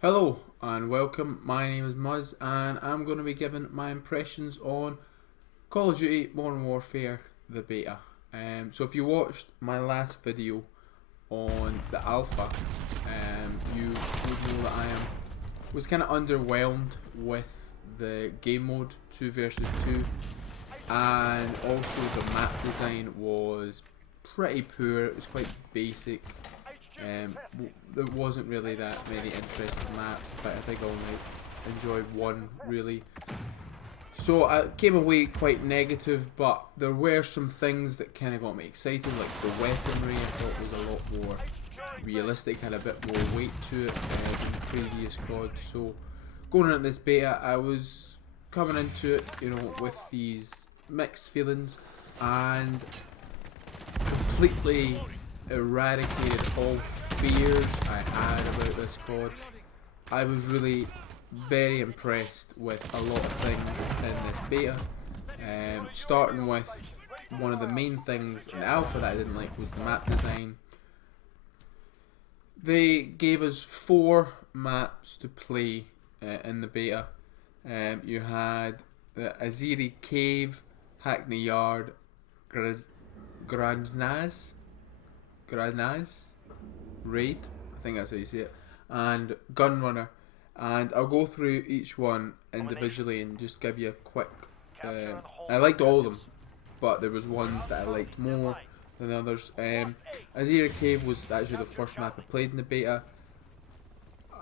Hello and welcome, my name is Muzz and I'm going to be giving my impressions on Call of Duty Modern Warfare, the beta. So if you watched my last video on the alpha, you would know that was kind of underwhelmed with the game mode 2 versus 2, and also the map design was pretty poor. It was quite basic. There wasn't really that many interesting maps, but I think I only enjoyed one really. So I came away quite negative, but there were some things that kind of got me excited, like the weaponry. I thought was a lot more realistic, had a bit more weight to it than the previous COD. So going into this beta, I was coming into it, with these mixed feelings, and completely eradicated all fears I had about this COD. I was really very impressed with a lot of things in this beta. Starting with one of the main things in the alpha that I didn't like was the map design. They gave us 4 maps to play in the beta. You had the Aziri Cave, Hackney Yard, Granaz Raid, I think that's how you say it, and Gunrunner. And I'll go through each one individually and just give you a quick. I liked all of them, but there was ones that I liked more than others. Azira Cave was actually the first map I played in the beta.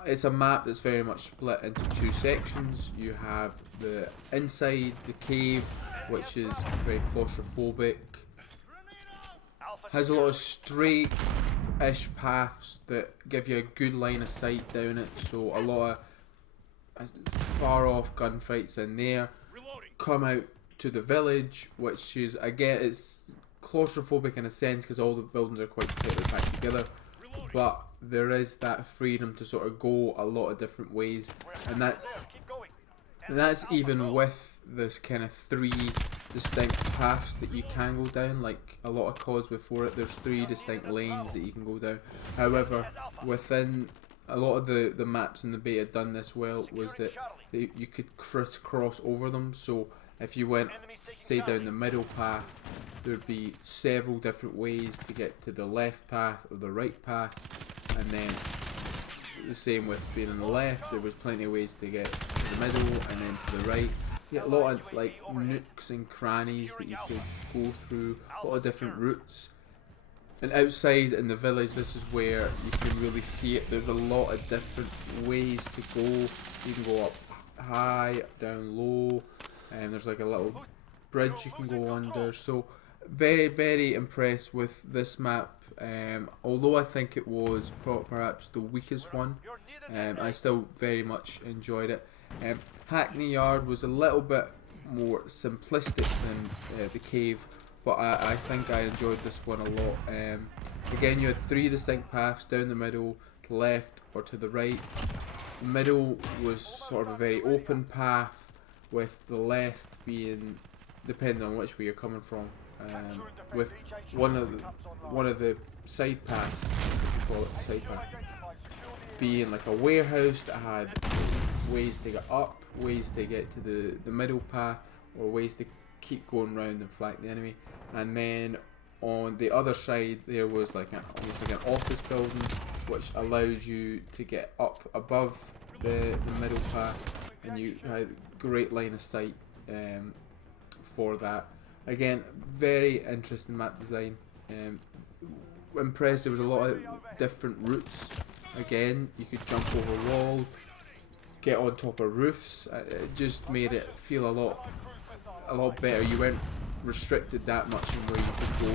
It's a map that's very much split into 2 sections. You have the inside the cave, which is very claustrophobic. Has a lot of straight-ish paths that give you a good line of sight down it, so a lot of far-off gunfights in there. Come out to the village, which is, again, it's claustrophobic in a sense because all the buildings are quite tightly packed together, but there is that freedom to sort of go a lot of different ways, and that's even with this kind of 3 distinct paths that you can go down. Like a lot of CODs before it, there's 3 distinct lanes that you can go down. However, within a lot of the maps in the beta done this well was that you could crisscross over them. So if you went, say, down the middle path, there'd be several different ways to get to the left path or the right path, and then the same with being on the left, there was plenty of ways to get to the middle and then to the right. Yeah, a lot of like nooks and crannies that you could go through, a lot of different routes. And outside in the village, this is where you can really see it. There's a lot of different ways to go. You can go up high, down low, and there's like a little bridge you can go under. So very, very impressed with this map. Although I think it was perhaps the weakest one, I still very much enjoyed it. Hackney Yard was a little bit more simplistic than the cave, but I think I enjoyed this one a lot. Again, you had 3 distinct paths down the middle, to the left or to the right. The middle was sort of a very open path, with the left being depending on which way you're coming from. With one of the side paths, if you call it the side path, being like a warehouse that had ways to get up, ways to get to the middle path, or ways to keep going round and flank the enemy. And then on the other side there was like almost like an office building, which allows you to get up above the middle path, and you had great line of sight for that. Again, very interesting map design. Impressed. There was a lot of different routes. Again, you could jump over walls, get on top of roofs. It just made it feel a lot better. You weren't restricted that much in where you could go,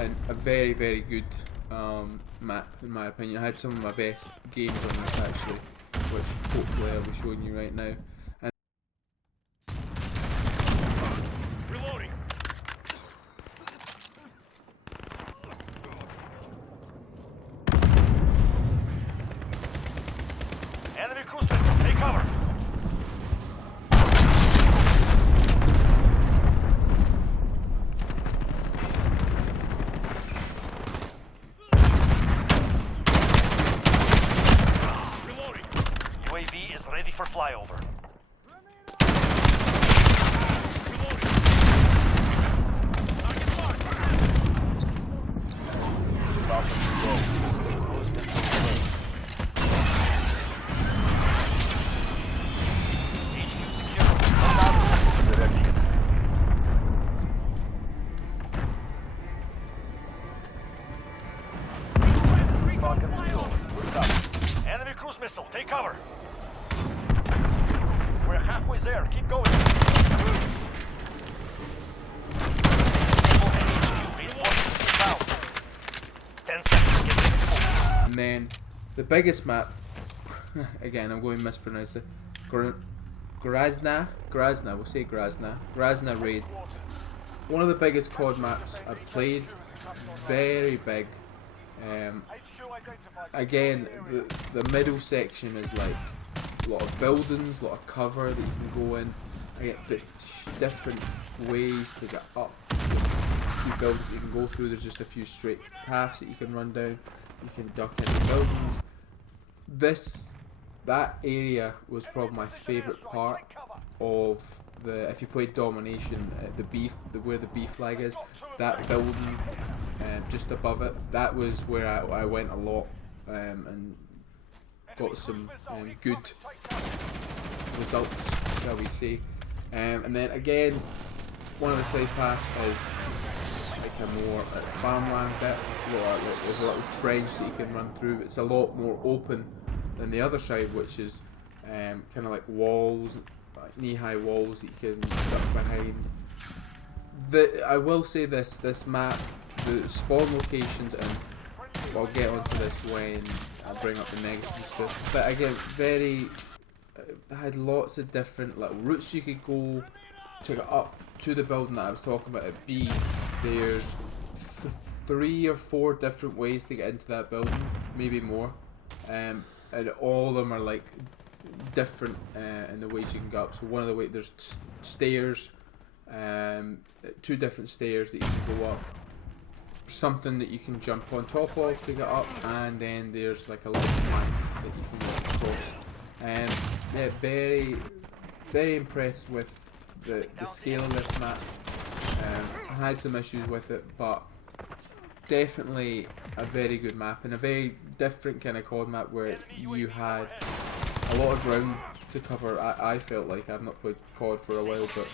and a very, very good map in my opinion. I had some of my best games on this actually, which hopefully I'll be showing you right now. Enemy cruise missile, take cover. Reloading. for flyover. Enemy cruise missile, take cover. We're halfway there, keep going. Reinforcements inbound. 10 seconds, get ready. And then the biggest map, again I'm going to mispronounce it, Grazna, we'll say Grazna Raid. One of the biggest COD maps I've played, very big. Again, the middle section is like a lot of buildings, a lot of cover that you can go in. I get different ways to get up. A few buildings you can go through. There's just a few straight paths that you can run down. You can duck into buildings. That area was probably my favourite part of the. If you played Domination, where the B flag is, that building just above it. That was where I went a lot and got some good results, shall we say. And then again, one of the side paths is like a more farmland bit. There's a little trench that you can run through. It's a lot more open than the other side, which is kind of like walls, like knee-high walls that you can duck behind. I will say this map, the spawn locations, and I'll get onto this when I bring up the negatives, but again, had lots of different little routes you could go to get up to the building that I was talking about at B. There's 3 or 4 different ways to get into that building, maybe more, and all of them are like different in the ways you can go up. So one of the ways, there's stairs, 2 different stairs that you can go up, something that you can jump on top of to get up, and then there's like a little plank that you can walk across. And yeah, very impressed with the scale of this map. I had some issues with it, but definitely a very good map, and a very different kind of COD map where you had a lot of ground to cover. I felt like, I've not played COD for a while, but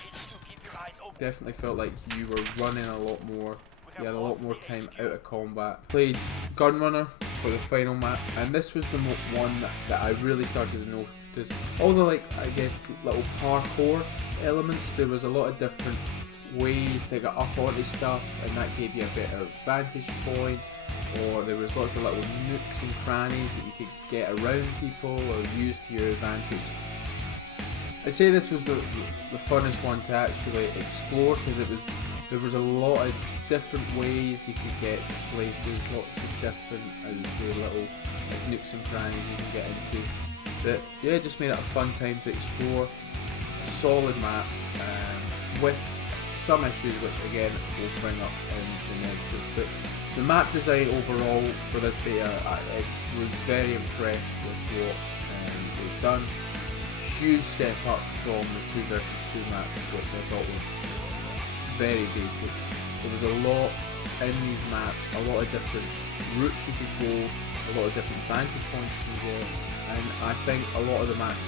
definitely felt like you were running a lot more. You had a lot more time out of combat. Played Gunrunner for the final map, and this was the one that I really started to notice all the, like, I guess, little parkour elements. There was a lot of different ways to get up onto stuff, and that gave you a better vantage point. Or there was lots of little nooks and crannies that you could get around people or use to your advantage. I'd say this was the funnest one to actually explore, because there was a lot of different ways you could get to places, lots of different, as I say, little like nooks and crannies you can get into. But yeah, it just made it a fun time to explore. Solid map, with some issues which again we'll bring up in the negatives. But the map design overall for this beta, I was very impressed with what was done. Huge step up from the 2 versus 2 maps, which I thought were very basic. There was a lot in these maps, a lot of different routes you could go, a lot of different vantage points you can get, and I think a lot of the maps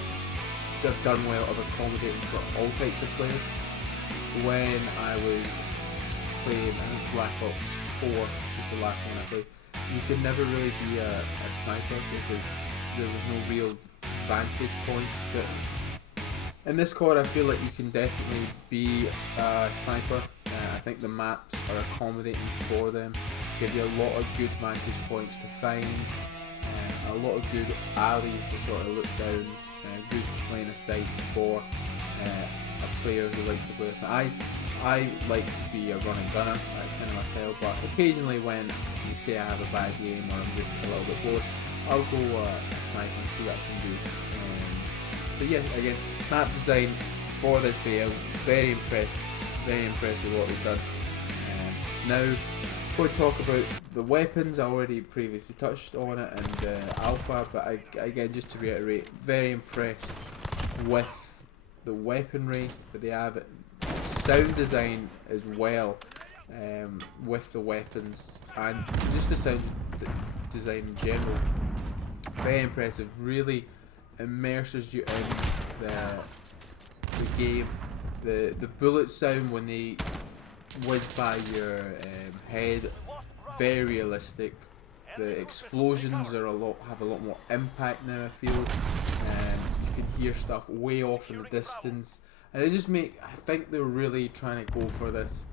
have done well of accommodating for all types of players. When I was playing, I think Black Ops 4 was the last one I played, you could never really be a sniper because there was no real vantage points. But in this COD, I feel like you can definitely be a sniper. I think the maps are accommodating for them, give you a lot of good vantage points to find, a lot of good alleys to sort of look down, good line of sights for a player who likes to play this. I like to be a running gunner, that's kind of my style, but occasionally when you say I have a bad game or I'm just a little bit bored, I'll go a sniper and see what I can do. But yeah, again, map design for this beta, very impressed with what we've done. Now, we'll talk about the weapons. I already previously touched on it in the alpha, but again, just to reiterate, very impressed with the weaponry that they have, sound design as well, with the weapons, and just the sound design in general. Very impressive. Really immerses you in the game. The bullet sound when they whiz by your head, very realistic. The explosions are have a lot more impact now, I feel. You can hear stuff way off in the distance, and it just I think they're really trying to go for this,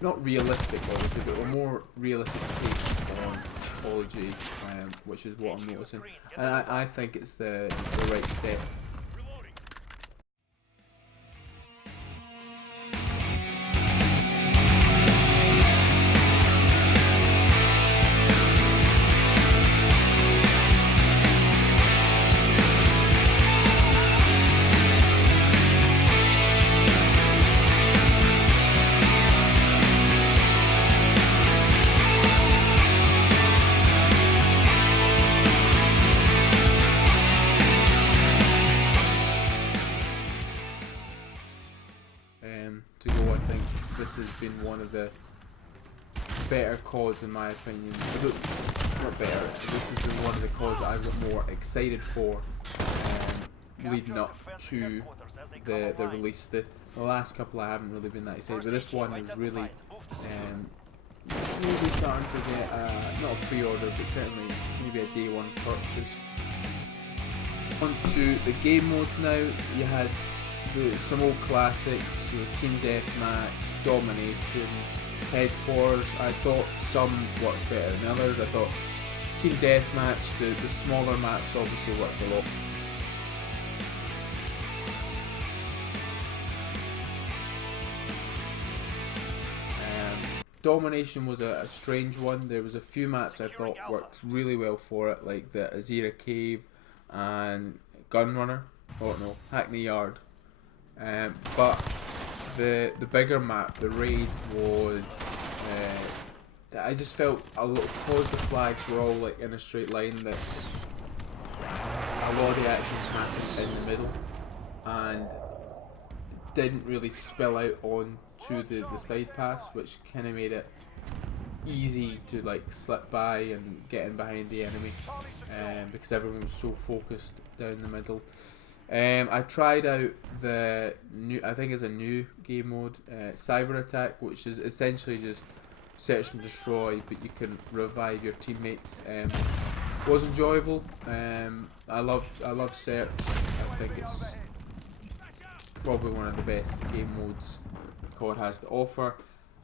not realistic obviously, but a more realistic take on Call of Duty, which is what I'm noticing, and I think it's the right step. To go, I think this has been one of the better CODs in my opinion. Not better, this has been one of the CODs that I've got more excited for, leading up to the release. The last couple I haven't really been that excited, but this one is really maybe starting to get not a pre-order, but certainly maybe a day one purchase. On to the game modes now. You had some old classics, Team Deathmatch, Domination, Headquarters. I thought some worked better than others. I thought Team Deathmatch, the smaller maps obviously worked a lot. Domination was a strange one. There was a few maps I thought worked really well for it, like the Azira Cave and Gunrunner. Oh no, Hackney Yard. But the bigger map, the raid, was I just felt a little, because the flags were all like in a straight line, that a lot of the action happened in the middle and didn't really spill out on to the side paths, which kind of made it easy to like slip by and get in behind the enemy, because everyone was so focused down the middle. I tried out the new, I think it's a new game mode, Cyber Attack, which is essentially just search and destroy, but you can revive your teammates. Was enjoyable. I love search. I think it's probably one of the best game modes COD has to offer.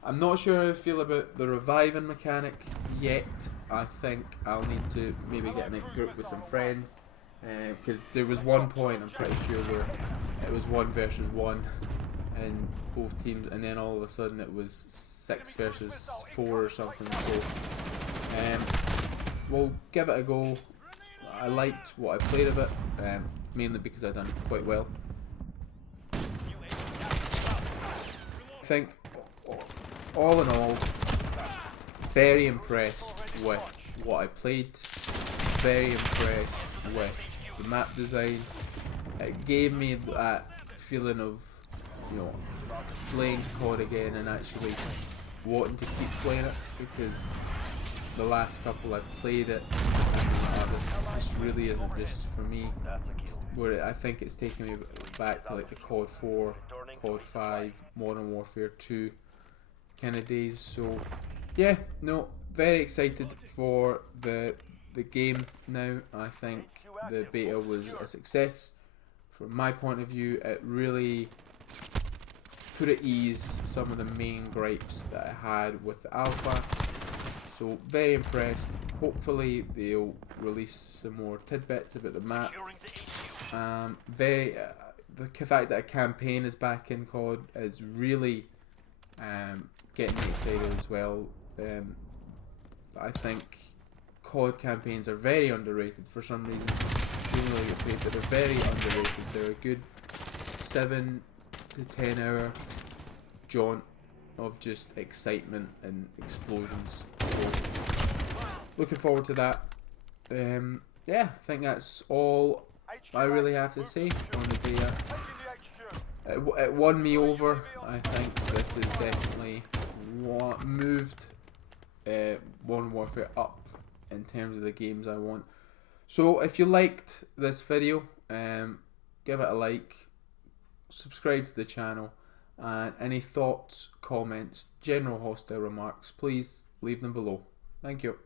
I'm not sure how I feel about the reviving mechanic yet. I think I'll need to maybe get in a group with some friends, because there was one point, I'm pretty sure, where it was 1 versus 1 in both teams, and then all of a sudden it was 6 versus 4 or something. So we'll give it a go. I liked what I played of it, mainly because I done it quite well. I think all in all, very impressed with what I played, very impressed with the map design. It gave me that feeling of, you know, playing COD again and actually wanting to keep playing it, because the last couple I've played it and this really isn't just for me, where I think it's taken me back to like the COD 4, COD 5, Modern Warfare 2 kind of days. So yeah, no, very excited for the game now. I think the beta was a success. From my point of view, it really put at ease some of the main gripes that I had with the alpha. So very impressed. Hopefully they'll release some more tidbits about the map. The fact that a campaign is back in COD is really getting me excited as well. I think COD campaigns are very underrated for some reason. They don't really get paid, but they're very underrated. They're a good 7 to 10 hour jaunt of just excitement and explosions. So, looking forward to that. Yeah, I think that's all I really have to say on the day. Taking the HQ. It won me over. I think this is definitely moved Modern Warfare up in terms of the games I want. So if you liked this video, give it a like, subscribe to the channel, and any thoughts, comments, general hostile remarks, please leave them below. Thank you.